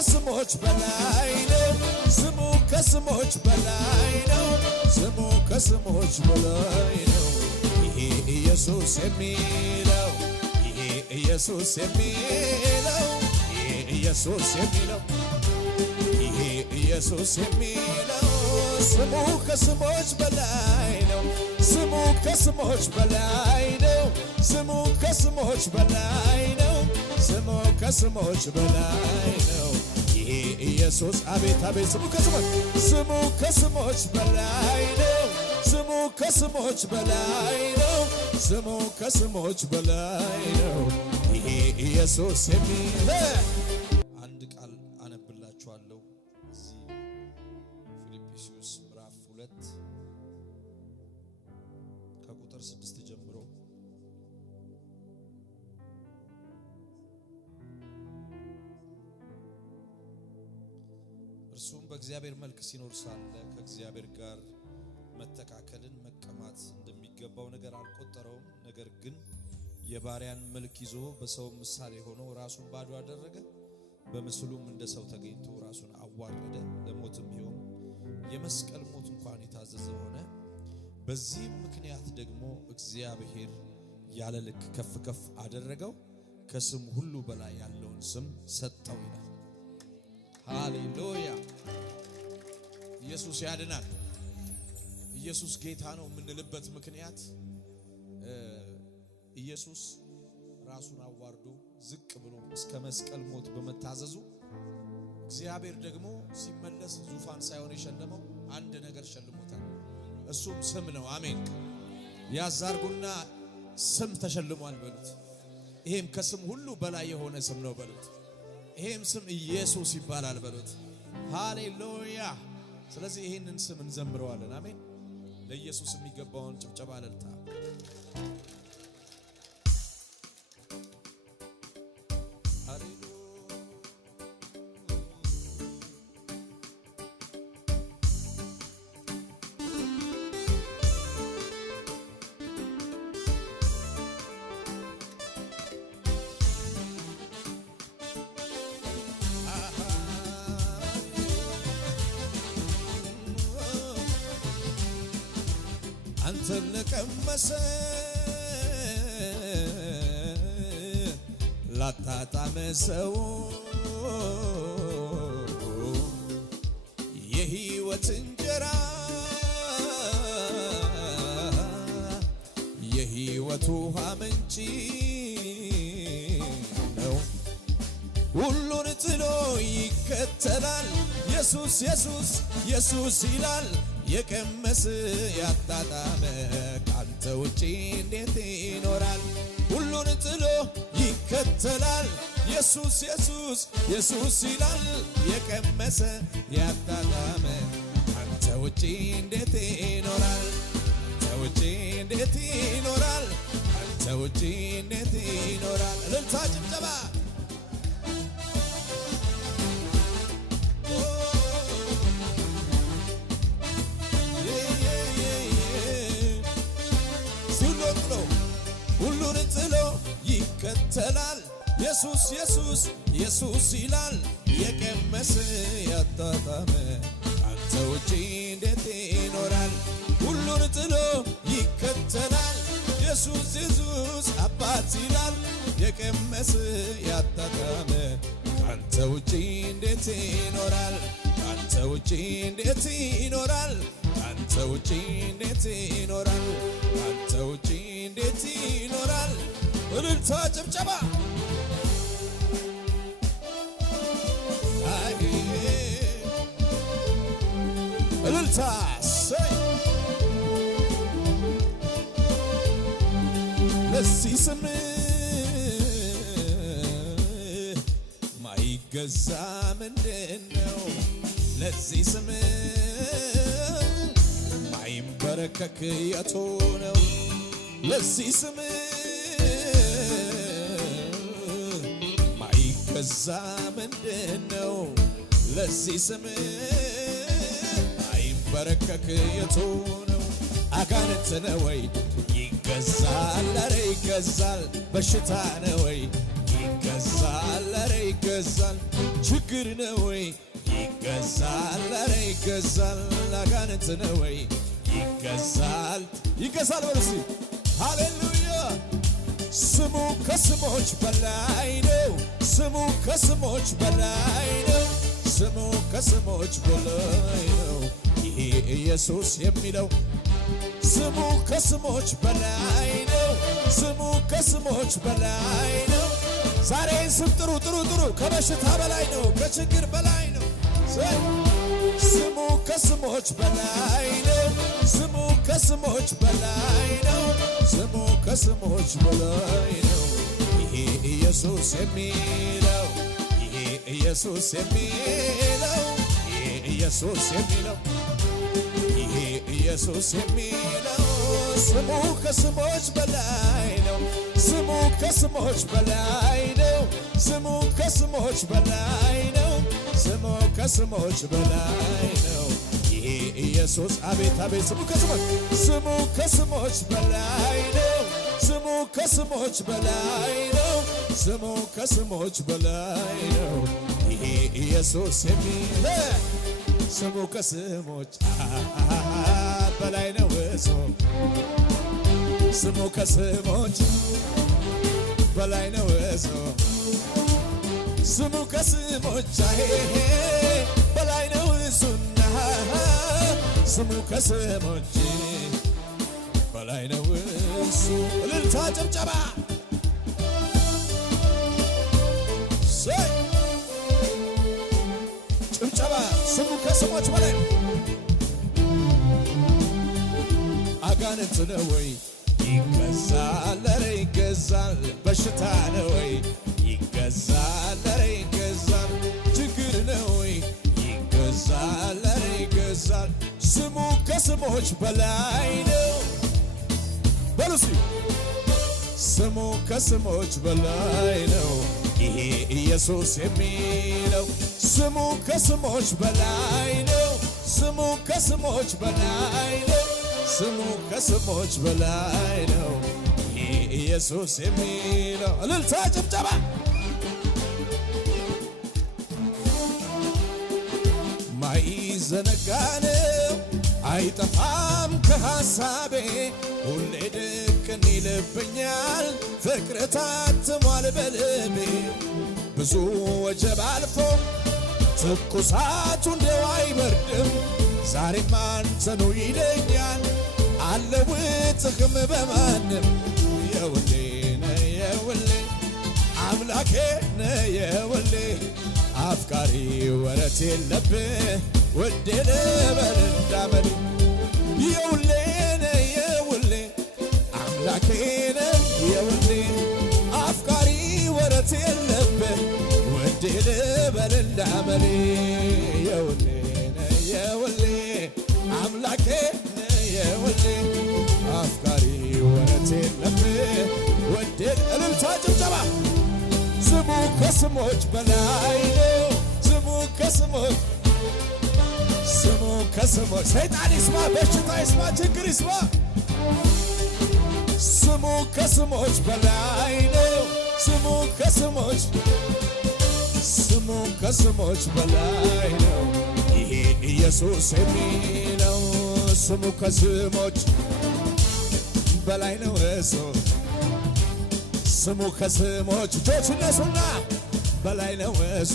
ከስሞች በላይ ነው። ስሙ ከስሞች በላይ ነው። ስሙ ከስሞች በላይ ነው። ይሄ ኢየሱስ የሚለው ይሄ ኢየሱስ የሚለው ይሄ ኢየሱስ የሚለው ይሄ ኢየሱስ የሚለው ስሙ ከስሞች በላይ ነው። ስሙ ከስሞች በላይ ነው። ስሙ ከስሞች በላይ ነው። ስሙ ከስሞች በላይ ነው። ይሄ ኢየሱስ አቤት አቤት ስሙ ከስሞች በላይ ነው። ስሙ ከስሞች በላይ ነው። ስሙ ከስሞች በላይ ነው። ይሄ ኢየሱስ የሚለው አንድ ቃል አነብላችኋለሁ። እዚህ ፊልጵስዩስ ምዕራፍ 2 ከቁጥር 6 ጀምሮ እርሱም በእግዚአብሔር መልክ ሲኖር ሳለ ከእግዚአብሔር ጋር መተካከልን መቀማት እንደሚገባው ነገር አልቆጠረውም። ነገር ግን የባሪያን መልክ ይዞ በሰው ምሳሌ ሆኖ ራሱን ባዶ አደረገ። በምስሉም እንደ ሰው ተገኝቶ ራሱን አዋረደ፣ ለሞትም ይሁን የመስቀል ሞት እንኳን የታዘዘ ሆነ። በዚህም ምክንያት ደግሞ እግዚአብሔር ያለ ልክ ከፍ ከፍ አደረገው፣ ከስም ሁሉ በላይ ያለውን ስም ሰጠው ይላል። ሃሌሉያ! ኢየሱስ ያድናል። ኢየሱስ ጌታ ነው የምንልበት ምክንያት ኢየሱስ ራሱን አዋርዶ ዝቅ ብሎ እስከ መስቀል ሞት በመታዘዙ እግዚአብሔር ደግሞ ሲመለስ ዙፋን ሳይሆን የሸለመው አንድ ነገር ሸልሞታል። እሱም ስም ነው። አሜን። ያዛርጉና ስም ተሸልሟል በሉት። ይሄም ከስም ሁሉ በላይ የሆነ ስም ነው በሉት። ይሄም ስም ኢየሱስ ይባላል በሉት። ሃሌሉያ! ስለዚህ ይሄንን ስም እንዘምረዋለን። አሜን። ለኢየሱስ የሚገባውን ጭብጨባ እልልታ አንተን ለቀመሰ ላጣጣመ ሰው የሕይወት እንጀራ የሕይወት ውሃ ምንጭ ነው። ሁሉን ጥሎ ይከተላል። ኢየሱስ ኢየሱስ ኢየሱስ ይላል። የቀመሰ ያጣጣመ ካንተ ውጪ እንዴት ይኖራል? ሁሉን ጥሎ ይከተላል። ኢየሱስ ኢየሱስ ኢየሱስ ይላል። የቀመሰ ያጣጣመ ካንተ ውጪ እንዴት ይኖራል? ካንተ ውጪ እንዴት ይኖራል? ካንተ ውጪ እንዴት ይኖራል? እልልታ ጭብጨባ ሁሉን ጥሎ ይከተላል። ኢየሱስ ኢየሱስ ኢየሱስ ይላል። የቀመሰ ያጣጣመ ካንተ ውጪ እንዴት ይኖራል? ሁሉን ጥሎ ይከተላል። ኢየሱስ ኢየሱስ አባት ይላል። የቀመሰ ያጣጣመ ካንተ ውጪ እንዴት ይኖራል? ካንተ ውጪ እንዴት ይኖራል? ካንተ ውጪ እንዴት ይኖራል? ካንተ ውጪ እንዴት ይኖራል? እልልታ ጭብጨባ እልልታ ሰይ ለዚህ ስም ማይገዛ ምንድነው? ለዚህ ስም ማይንበረከክ የቱ ነው? ለዚህ ስም ማይገዛ ምንድነው? ለዚህ ስም ማይንበረከክ የቱ ነው? አጋንንት ነው ወይ? ይገዛል፣ ኧረ ይገዛል። በሽታ ነው ወይ? ይገዛል፣ ኧረ ይገዛል። ችግር ነው ወይ ይገዛል፣ ኧረ ይገዛል። አጋንንት ነው ወይ ይገዛል፣ ይገዛል። በሉሲ ሃሌሉያ። ስሙ ከስሞች በላይ ነው፣ ስሙ ከስሞች በላይ ነው፣ ስሙ ከስሞች በላይ ነው። ይሄ ኢየሱስ የሚለው ስሙ ከስሞች በላይ ነው፣ ስሙ ከስሞች በላይ ነው። ዛሬ ስም ጥሩ ጥሩ ጥሩ። ከበሽታ በላይ ነው፣ ከችግር በላይ ነው። ስሙ ከስሞች በላይ ነው፣ ስሙ ከስሞች በላይ ነው፣ ስሙ ከስሞች በላይ ነው። ይሄ ኢየሱስ የሚለው ይሄ ኢየሱስ የሚለው ይሄ ኢየሱስ የሚለው ይሄ ኢየሱስ የሚለው ስሙ ከስሞች በላይ ነው፣ ስሙ ከስሞች በላይ ነው፣ ስሙ ከስሞች በላይ ነው፣ ስሙ ከስሞች በላይ ነው። ይሄ ኢየሱስ አቤት አቤት ስሙ ከስሞች በላይ ነው፣ ስሙ ከስሞች በላይ ነው፣ ስሙ ከስሞች በላይ ነው። ይሄ ኢየሱስ የሚለው ስሙ ከስሞች በላይ ነው። ስሙ ከስሞች በላይ ነው። ስሙ ከስሞች በላይ ነው። እሱና ስሙ ከስሞች በላይ ነው። እሱ እልልታ ጭብጨባ ጭብጨባ ስሙ ከስሞች በላይ ነው። አጋንንት ነው ወይ ይገዛል፣ ኧረ ይገዛል። በሽታ ነው ወይ ይገዛል፣ ኧረ ይገዛል። ችግር ነው ወይ ይገዛል፣ ኧረ ይገዛል። ስሙ ከስሞች በላይ ነው። በሉሲ ስሙ ከስሞች በላይ ነው። ይሄ ኢየሱስ የሚለው ስሙ ከስሞች በላይ ነው፣ ስሙ ከስሞች በላይ ነው፣ ስሙ ከስሞች በላይ ነው። ይሄ ኢየሱስ የሚለው እልልታ ጭብጨባ ማይዘነጋ ነው፣ አይጠፋም ከሐሳቤ ሁሌ ድቅን ይልብኛል፣ ፍቅር ታትሟል በልቤ። ብዙ ወጀብ አልፎ ትኩሳቱ እንደው አይበርድም፣ ዛሬም አንተኑ ይለኛል አልለውጥህም በማንም። የውሌ ነህ የውሌ አምላኬ ነህ የውሌ አፍቃሪ ወረት የለብህ ውዴ ልበል እንዳመል። የውሌ ነህ የውሌ አምላኬ ነህ የውሌ አፍቃሪ ወረት የለብህ ውዴ ልበል እንዳመል። የውሌ ነህ የውሌ አምላኬ ነህ የውሌ አፍቃሪ ወረት የለብህ ውዴ። እልልታ ጭብጨባ ስሙ ከስሞች በላይ ነው፣ ስሙ ከስሞች ስሙ ከስሞች ሰይጣን ይስማ፣ በሽታ ይስማ፣ ችግር ይስማ። ስሙ ከስሞች በላይ ነው፣ ስሙ ከስሞች ስሙ ከስሞች በላይ ነው። ይሄ ኢየሱስ የሚለው ስሙ ከስሞች በላይ ነው። እሱ ስሙ ከስሞች እጆች እነሱና በላይ ነው። እሱ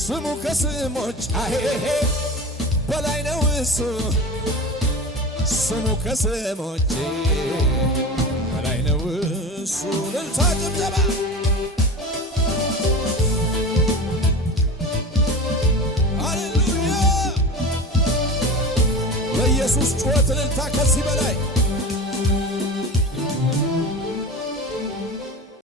ስሙ ከስሞች አሄሄ በላይ ነው። እሱ ስሙ ከስሞች በላይ ነው። እሱ እልልታ ጭብጨባ ሃሌሉያ። ለኢየሱስ ጩኸት እልልታ ከዚህ በላይ